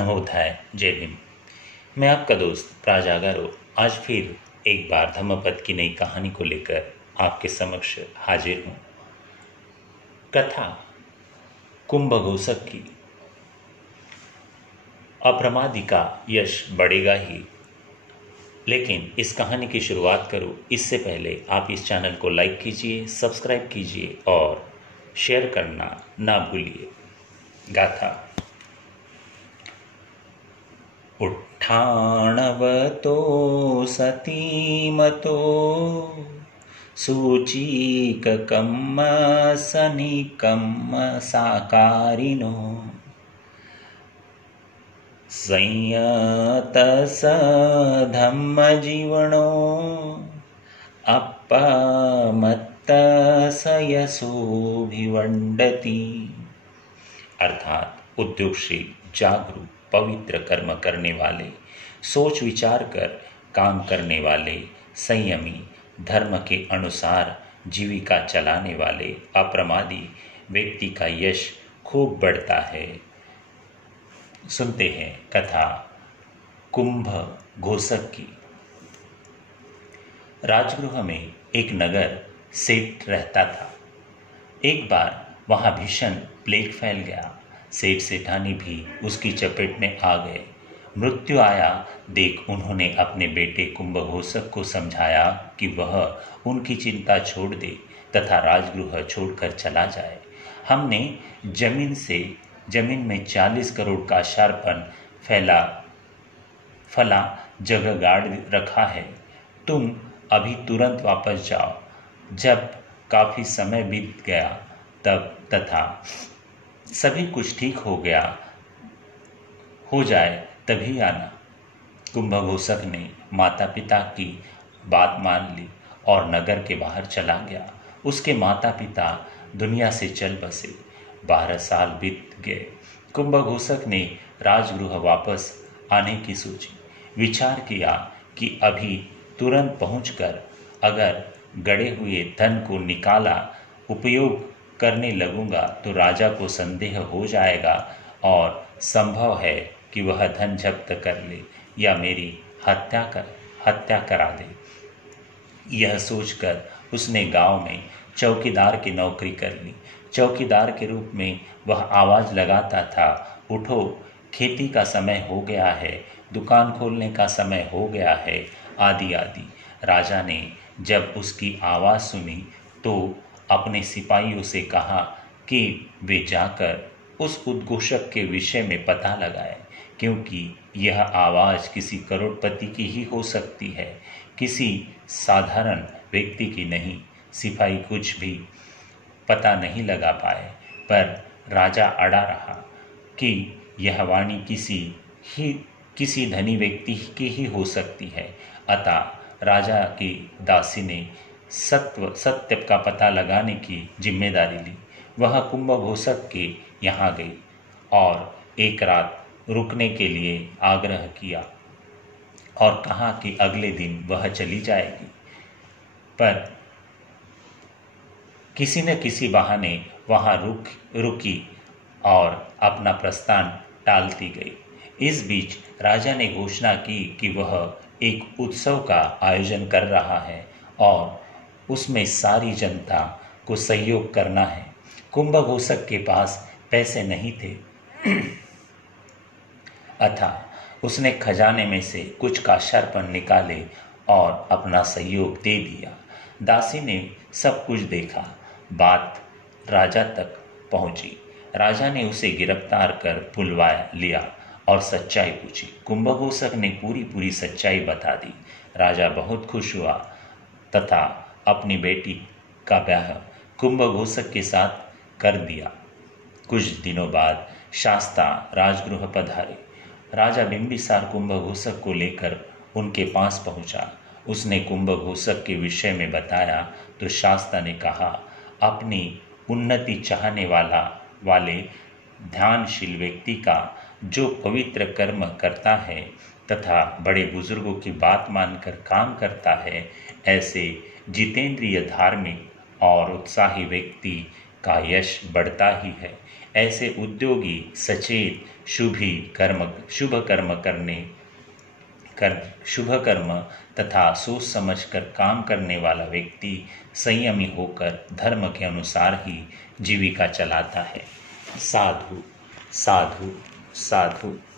नमोधाय जय भीम। मैं आपका दोस्त प्राजागरो आज फिर एक बार धम्मपद की नई कहानी को लेकर आपके समक्ष हाजिर हूँ। कथा कुंभघोषक की। अप्रमादी का यश बढ़ेगा ही, लेकिन इस कहानी की शुरुआत करूँ इससे पहले आप इस चैनल को लाइक कीजिए, सब्सक्राइब कीजिए और शेयर करना ना भूलिए। गाथा। उट्ठाणवतो सतीमतो सूचीककम्म सनिकम्म साकारिनो संयतसधम्मजीवनो अपमत्तसयसोभिवंडति। अर्थात उद्योगशील, जागरूक, पवित्र कर्म करने वाले, सोच विचार कर काम करने वाले, संयमी, धर्म के अनुसार जीविका चलाने वाले अप्रमादी व्यक्ति का यश खूब बढ़ता है। सुनते हैं कथा कुंभघोषक की। राजगृह में एक नगर सेठ रहता था। एक बार वहां भीषण प्लेग फैल गया। सेठ सेठानी भी उसकी चपेट में आ गए। मृत्यु आया देख उन्होंने अपने बेटे कुंभघोषक को समझाया कि वह उनकी चिंता छोड़ दे तथा राजगृह छोड़कर चला जाए। हमने जमीन में 40 करोड़ का शार्पन फला जगह गाड़ रखा है। तुम अभी तुरंत वापस जाओ। जब काफी समय बीत गया तब तथा सभी कुछ ठीक हो जाए तभी आना। कुंभघोषक ने माता पिता की बात मान ली और नगर के बाहर चला गया। उसके माता पिता दुनिया से चल बसे। 12 साल बीत गए। कुंभघोषक ने राजगृह वापस आने की सोची। विचार किया कि अभी तुरंत पहुंचकर अगर गड़े हुए धन को निकाला उपयोग करने लगूंगा तो राजा को संदेह हो जाएगा और संभव है कि वह धन जब्त कर ले या मेरी हत्या करा दे। यह सोचकर उसने गांव में चौकीदार की नौकरी कर ली। चौकीदार के रूप में वह आवाज लगाता था, उठो, खेती का समय हो गया है, दुकान खोलने का समय हो गया है, आदि आदि। राजा ने जब उसकी आवाज सुनी तो अपने सिपाहियों से कहा कि वे जाकर उस उद्घोषक के विषय में पता लगाए, क्योंकि यह आवाज किसी करोड़पति की ही हो सकती है, किसी साधारण व्यक्ति की नहीं। सिपाही कुछ भी पता नहीं लगा पाए, पर राजा अड़ा रहा कि यह वाणी किसी धनी व्यक्ति की ही हो सकती है। अतः राजा की दासी ने सत्य का पता लगाने की जिम्मेदारी ली। वह कुंभघोषक के यहाँ गई और एक रात रुकने के लिए आग्रह किया और कहा कि अगले दिन वह चली जाएगी, पर किसी न किसी बहाने वहां रुकी और अपना प्रस्थान टालती गई। इस बीच राजा ने घोषणा की कि वह एक उत्सव का आयोजन कर रहा है और उसमें सारी जनता को सहयोग करना है। कुंभघोषक के पास पैसे नहीं थे, अतः उसने खजाने में से कुछ का शार्पन निकाले और अपना सहयोग दे दिया। दासी ने सब कुछ देखा। बात राजा तक पहुंची। राजा ने उसे गिरफ्तार कर बुलवा लिया और सच्चाई पूछी। कुंभघोषक ने पूरी सच्चाई बता दी। राजा बहुत खुश हुआ तथा अपनी बेटी का ब्याह कुंभघोषक के साथ कर दिया। कुछ दिनों बाद शास्ता राजगृह पधारे। राजा बिंबिसार कुंभघोषक को लेकर उनके पास पहुंचा। उसने कुंभघोषक के विषय में बताया तो शास्ता ने कहा, अपनी उन्नति चाहने वाले ध्यानशील व्यक्ति का जो पवित्र कर्म करता है तथा बड़े बुजुर्गों की बात मानकर काम करता है, ऐसे जितेंद्रिय, धार्मिक और उत्साही व्यक्ति का यश बढ़ता ही है। ऐसे उद्योगी, सचेत, शुभ कर्म शुभ कर्म तथा सोच समझकर काम करने वाला व्यक्ति संयमी होकर धर्म के अनुसार ही जीविका चलाता है। साधु साधु साधु।